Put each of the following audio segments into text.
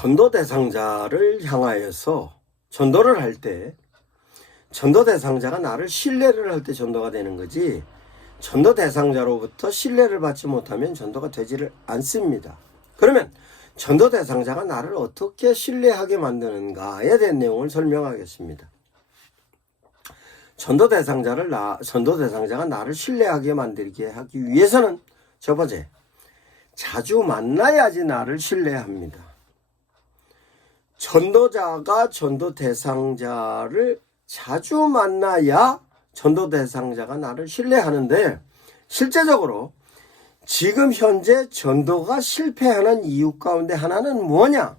전도 대상자를 향하여서 전도를 할 때 전도 대상자가 나를 신뢰를 할 때 전도가 되는 거지, 전도 대상자로부터 신뢰를 받지 못하면 전도가 되지를 않습니다. 그러면 전도 대상자가 나를 어떻게 신뢰하게 만드는가에 대한 내용을 설명하겠습니다. 전도 대상자가 나를 신뢰하게 만들게 하기 위해서는 첫 번째, 자주 만나야지 나를 신뢰합니다. 전도자가 전도 대상자를 자주 만나야 전도 대상자가 나를 신뢰하는데, 실제적으로 지금 현재 전도가 실패하는 이유 가운데 하나는 뭐냐?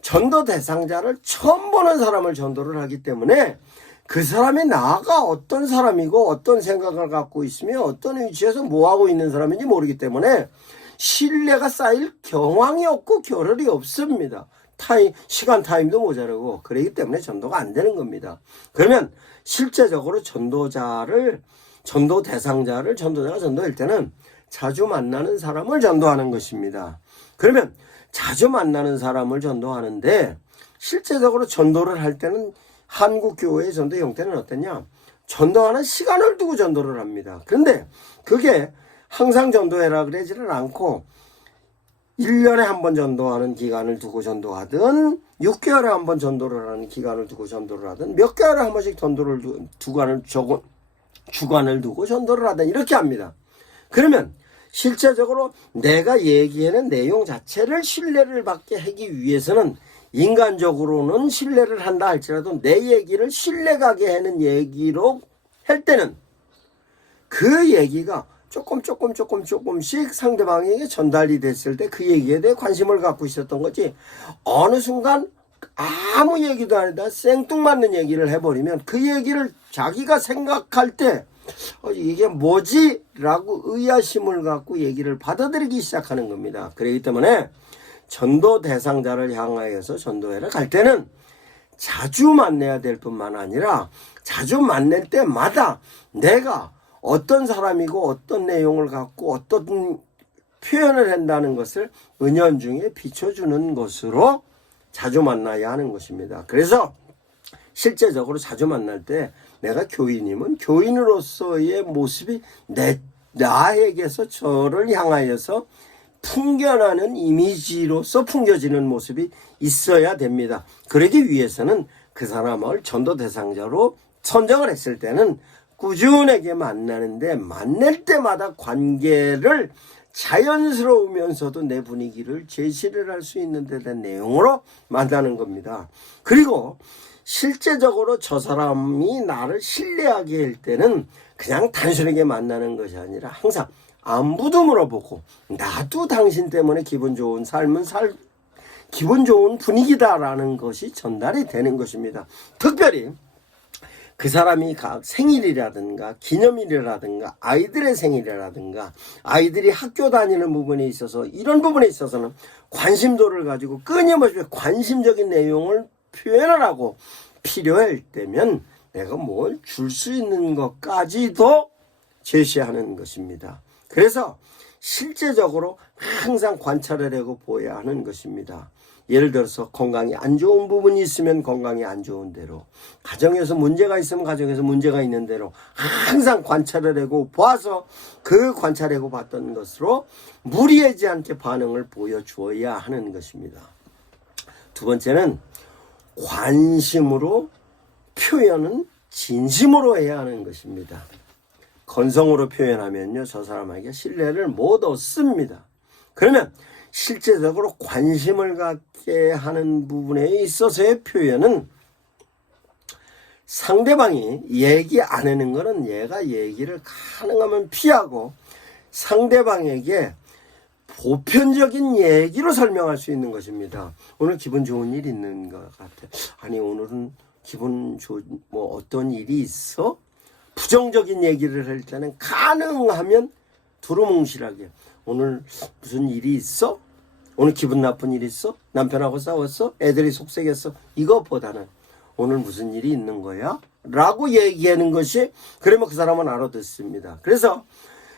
전도 대상자를 처음 보는 사람을 전도를 하기 때문에 그 사람이 나가 어떤 사람이고 어떤 생각을 갖고 있으며 어떤 위치에서 뭐하고 있는 사람인지 모르기 때문에 신뢰가 쌓일 경황이 없고 겨를이 없습니다. 시간 타임도 모자르고, 그렇기 때문에 전도가 안 되는 겁니다. 그러면 실제적으로 전도자가 전도할 때는 자주 만나는 사람을 전도하는 것입니다. 그러면 자주 만나는 사람을 전도하는데, 실제적으로 전도를 할 때는 한국 교회의 전도 형태는 어떠냐? 전도하는 시간을 두고 전도를 합니다. 그런데 그게 항상 전도해라 그러지는 않고 1년에 한 번 전도하는 기간을 두고 전도하든, 6개월에 한 번 전도를 하는 기간을 두고 전도를 하든, 몇 개월에 한 번씩 전도를 주간을 두고 전도를 하든 이렇게 합니다. 그러면 실제적으로 내가 얘기하는 내용 자체를 신뢰를 받게 하기 위해서는, 인간적으로는 신뢰를 한다 할지라도 내 얘기를 신뢰가게 하는 얘기로 할 때는 그 얘기가 조금씩 상대방에게 전달이 됐을 때 그 얘기에 대해 관심을 갖고 있었던 거지, 어느 순간 아무 얘기도 아니다 생뚱맞는 얘기를 해버리면 그 얘기를 자기가 생각할 때 이게 뭐지? 라고 의아심을 갖고 얘기를 받아들이기 시작하는 겁니다. 그렇기 때문에 전도 대상자를 향하여서 전도회를 갈 때는 자주 만나야 될 뿐만 아니라 자주 만날 때마다 내가 어떤 사람이고 어떤 내용을 갖고 어떤 표현을 한다는 것을 은연중에 비춰주는 것으로 자주 만나야 하는 것입니다. 그래서 실제적으로 자주 만날 때 내가 교인이면 교인으로서의 모습이 나에게서 저를 향하여서 풍겨나는 이미지로서 풍겨지는 모습이 있어야 됩니다. 그러기 위해서는 그 사람을 전도 대상자로 선정을 했을 때는 꾸준하게 만나는데, 만날 때마다 관계를 자연스러우면서도 내 분위기를 제시를 할 수 있는 데 대한 내용으로 만나는 겁니다. 그리고 실제적으로 저 사람이 나를 신뢰하게 할 때는 그냥 단순하게 만나는 것이 아니라 항상 안부도 물어보고, 나도 당신 때문에 기분 좋은 삶은 기분 좋은 분위기다라는 것이 전달이 되는 것입니다. 특별히 그 사람이 생일이라든가 기념일이라든가 아이들의 생일이라든가 아이들이 학교 다니는 부분에 있어서, 이런 부분에 있어서는 관심도를 가지고 끊임없이 관심적인 내용을 표현을 하고, 필요할 때면 내가 뭘 줄 수 있는 것까지도 제시하는 것입니다. 그래서 실제적으로 항상 항관찰을 하고 보여야 하는 것입니다. 예를 들어서 건강이 안 좋은 부분이 있으면 건강이 안 좋은 대로, 가정에서 문제가 있으면 가정에서 문제가 있는 대로 항상 관찰을 하고 봐서 그 관찰하고 봤던 것으로 무리하지 않게 반응을 보여주어야 하는 것입니다. 두 번째는 관심으로 표현은 진심으로 해야 하는 것입니다. 건성으로 표현하면요, 저 사람에게 신뢰를 못 얻습니다. 그러면 실제적으로 관심을 갖게 하는 부분에 있어서의 표현은, 상대방이 얘기 안 하는 거는 얘가 얘기를 가능하면 피하고 상대방에게 보편적인 얘기로 설명할 수 있는 것입니다. 오늘 기분 좋은 일 있는 것 같아. 아니, 오늘은 기분 좋은 어떤 일이 있어? 부정적인 얘기를 할 때는 가능하면 두루뭉실하게, 오늘 무슨 일이 있어? 오늘 기분 나쁜 일 있어? 남편하고 싸웠어? 애들이 속썩였어? 이것보다는 오늘 무슨 일이 있는 거야? 라고 얘기하는 것이, 그러면 그 사람은 알아듣습니다. 그래서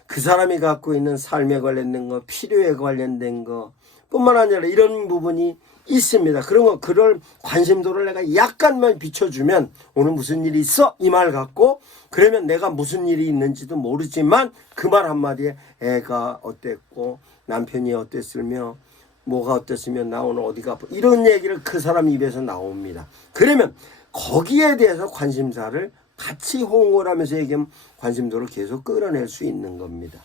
그 사람이 갖고 있는 삶에 관련된 거, 필요에 관련된 거, 뿐만 아니라 이런 부분이 있습니다. 그럴 관심도를 내가 약간만 비춰주면 오늘 무슨 일이 있어? 이 말 갖고 그러면 내가 무슨 일이 있는지도 모르지만 그 말 한마디에 애가 어땠고 남편이 어땠으며 뭐가 어땠으면 나 오늘 어디가 아파 이런 얘기를 그 사람 입에서 나옵니다. 그러면 거기에 대해서 관심사를 같이 호응을 하면서 얘기하면 관심도를 계속 끌어낼 수 있는 겁니다.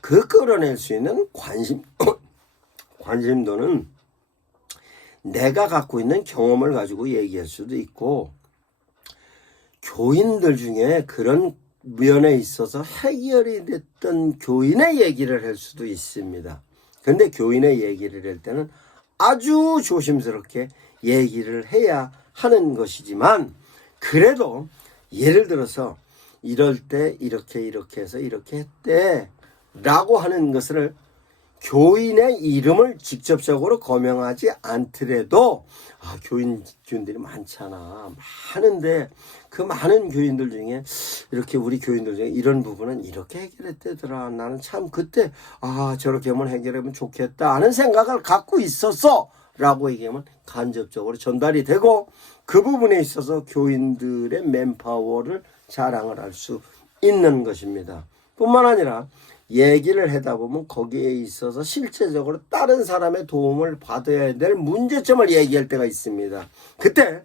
그 끌어낼 수 있는 관심도는 내가 갖고 있는 경험을 가지고 얘기할 수도 있고 교인들 중에 그런 면에 있어서 해결이 됐던 교인의 얘기를 할 수도 있습니다. 그런데 교인의 얘기를 할 때는 아주 조심스럽게 얘기를 해야 하는 것이지만 그래도 예를 들어서 이럴 때 이렇게 해서 이렇게 했대 라고 하는 것을 교인의 이름을 직접적으로 거명하지 않더라도 교인들이 많잖아. 많은데 그 많은 교인들 중에 이렇게 우리 교인들 중에 이런 부분은 이렇게 해결했대더라. 나는 참 그때 저렇게 하면 해결하면 좋겠다 하는 생각을 갖고 있었어 라고 얘기하면 간접적으로 전달이 되고 그 부분에 있어서 교인들의 맨파워를 자랑을 할 수 있는 것입니다. 뿐만 아니라 얘기를 하다 보면 거기에 있어서 실제적으로 다른 사람의 도움을 받아야 될 문제점을 얘기할 때가 있습니다. 그때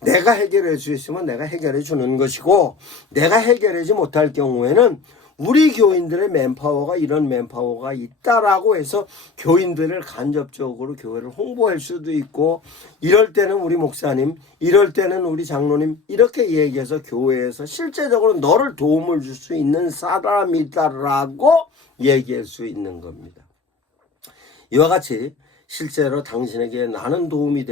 내가 해결할 수 있으면 내가 해결해 주는 것이고 내가 해결하지 못할 경우에는 우리 교인들의 맨파워가 이런 맨파워가 있다라고 해서 교인들을 간접적으로 교회를 홍보할 수도 있고 이럴 때는 우리 목사님, 이럴 때는 우리 장로님 이렇게 얘기해서 교회에서 실제적으로 너를 도움을 줄 수 있는 사람이다라고 얘기할 수 있는 겁니다. 이와 같이 실제로 당신에게 나도 도움이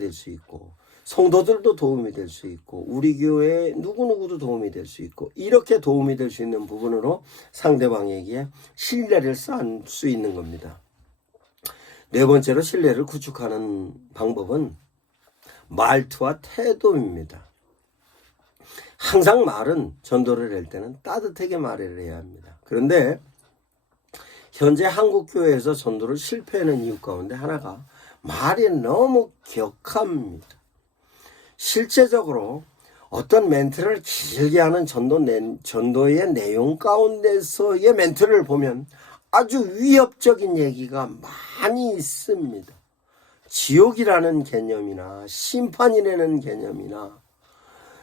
될 수 있고 성도들도 도움이 될 수 있고 우리 교회 누구누구도 도움이 될 수 있고 이렇게 도움이 될 수 있는 부분으로 상대방에게 신뢰를 쌓을 수 있는 겁니다. 네 번째로 신뢰를 구축하는 방법은 말투와 태도입니다. 항상 말은 전도를 할 때는 따뜻하게 말을 해야 합니다. 그런데 현재 한국교회에서 전도를 실패하는 이유 가운데 하나가 말이 너무 격합니다. 실제적으로 어떤 멘트를 길게 하는 전도의 내용 가운데서의 멘트를 보면 아주 위협적인 얘기가 많이 있습니다. 지옥이라는 개념이나 심판이라는 개념이나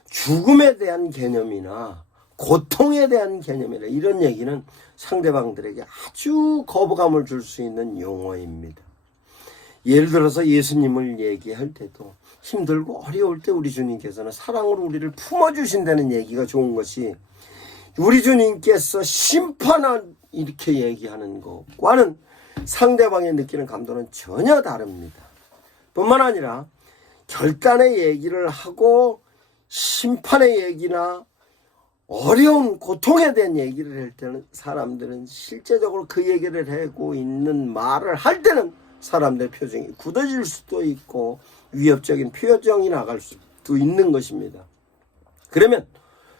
죽음에 대한 개념이나 고통에 대한 개념이나 이런 얘기는 상대방들에게 아주 거부감을 줄 수 있는 용어입니다. 예를 들어서 예수님을 얘기할 때도 힘들고 어려울 때 우리 주님께서는 사랑으로 우리를 품어주신다는 얘기가 좋은 것이 우리 주님께서 심판한 이렇게 얘기하는 것과는 상대방이 느끼는 감동은 전혀 다릅니다. 뿐만 아니라 결단의 얘기를 하고 심판의 얘기나 어려운 고통에 대한 얘기를 할 때는 사람들은 실제적으로 그 얘기를 하고 있는 말을 할 때는 사람들의 표정이 굳어질 수도 있고 위협적인 표정이 나갈 수도 있는 것입니다. 그러면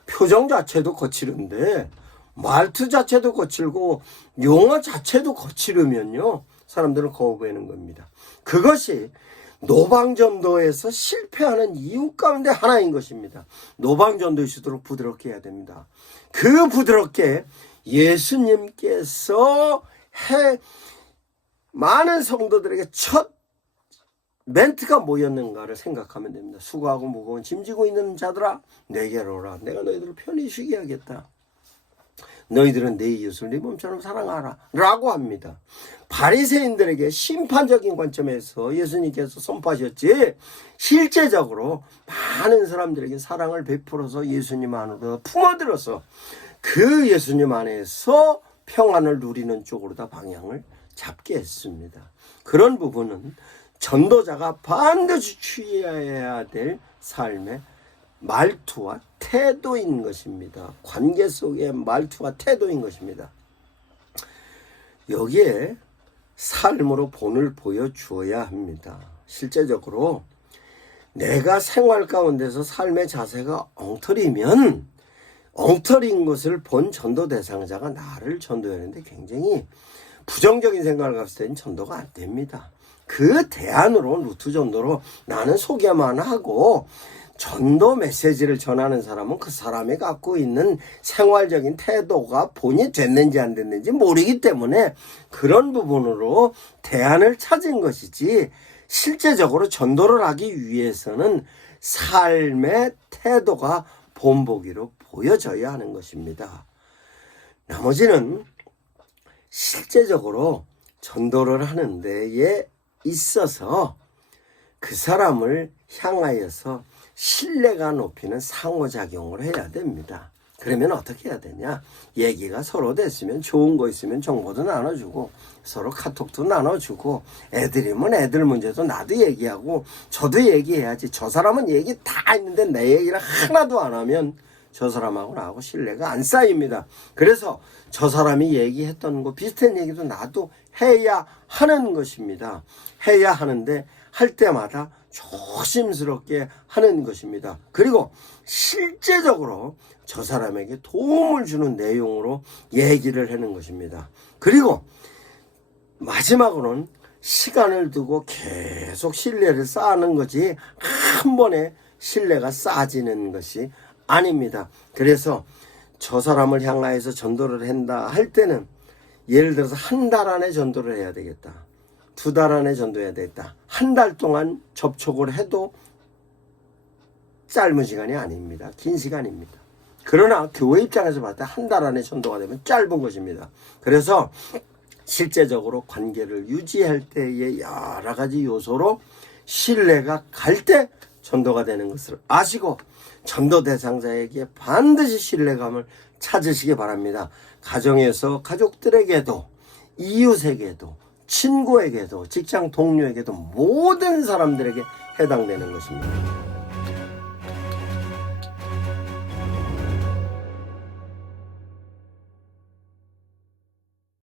표정 자체도 거칠은데 말투 자체도 거칠고 용어 자체도 거칠으면요 사람들은 거부하는 겁니다. 그것이 노방전도에서 실패하는 이유 가운데 하나인 것입니다. 노방전도일수록 부드럽게 해야 됩니다. 그 부드럽게 예수님께서 많은 성도들에게 첫 멘트가 뭐였는가를 생각하면 됩니다. 수고하고 무거운 짐지고 있는 자들아 내게로 오라. 내가 너희들을 편히 쉬게 하겠다. 너희들은 내 이웃을 네 몸처럼 사랑하라 라고 합니다. 바리새인들에게 심판적인 관점에서 예수님께서 선포하셨지 실제적으로 많은 사람들에게 사랑을 베풀어서 예수님 안으로 품어들어서 그 예수님 안에서 평안을 누리는 쪽으로 다 방향을 잡게 했습니다. 그런 부분은 전도자가 반드시 취해야 될 삶의 말투와 태도인 것입니다. 관계 속의 말투와 태도인 것입니다. 여기에 삶으로 본을 보여주어야 합니다. 실제적으로 내가 생활 가운데서 삶의 자세가 엉터리면 엉터리인 것을 본 전도 대상자가 나를 전도하는데 굉장히 부정적인 생각을 갔을 때는 전도가 안 됩니다. 그 대안으로 루트 전도로 나는 소개만 하고 전도 메시지를 전하는 사람은 그 사람이 갖고 있는 생활적인 태도가 본이 됐는지 안 됐는지 모르기 때문에 그런 부분으로 대안을 찾은 것이지, 실제적으로 전도를 하기 위해서는 삶의 태도가 본보기로 보여져야 하는 것입니다. 나머지는 실제적으로 전도를 하는 데에 있어서 그 사람을 향하여서 신뢰가 높이는 상호작용을 해야 됩니다. 그러면 어떻게 해야 되냐? 얘기가 서로 됐으면 좋은 거 있으면 정보도 나눠주고 서로 카톡도 나눠주고, 애들이면 애들 문제도 나도 얘기하고 저도 얘기해야지. 저 사람은 얘기 다 했는데 내 얘기를 하나도 안 하면 저 사람하고 나하고 신뢰가 안 쌓입니다. 그래서 저 사람이 얘기했던 거 비슷한 얘기도 나도 해야 하는 것입니다. 해야 하는데 할 때마다 조심스럽게 하는 것입니다. 그리고 실제적으로 저 사람에게 도움을 주는 내용으로 얘기를 하는 것입니다. 그리고 마지막으로는 시간을 두고 계속 신뢰를 쌓는 거지 한 번에 신뢰가 쌓아지는 것이 아닙니다. 그래서 저 사람을 향하여서 전도를 한다 할 때는 예를 들어서 한 달 안에 전도를 해야 되겠다. 2달 안에 전도해야 되겠다. 한 달 동안 접촉을 해도 짧은 시간이 아닙니다. 긴 시간입니다. 그러나 교회 입장에서 봤을 때 한 달 안에 전도가 되면 짧은 것입니다. 그래서 실제적으로 관계를 유지할 때의 여러 가지 요소로 신뢰가 갈 때 전도가 되는 것을 아시고 전도 대상자에게 반드시 신뢰감을 찾으시기 바랍니다. 가정에서 가족들에게도, 이웃에게도, 친구에게도, 직장 동료에게도 모든 사람들에게 해당되는 것입니다.